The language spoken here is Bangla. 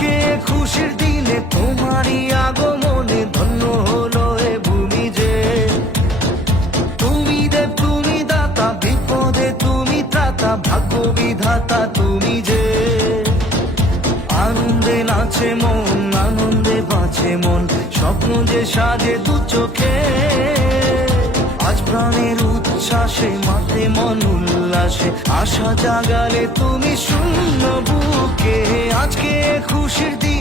আজকে খুশির দিনে তোমারই আগমনে ধন্য হলো এ ভূমি যে। তুমি দেব তুমি দাতা, বিপদে তুমি ত্রাতা, ভাগ্য বিধাতা তুমি যে। আনন্দে নাচে মন, আনন্দে বাঁচে মন, স্বপ্ন যে সাজে দু চোখে। আজ প্রাণের উচ্ছ্বাসে মাঠে মন উল্লাসে, আশা জাগালে তুমি শূন্য বুকে। আজকে খুশির দিন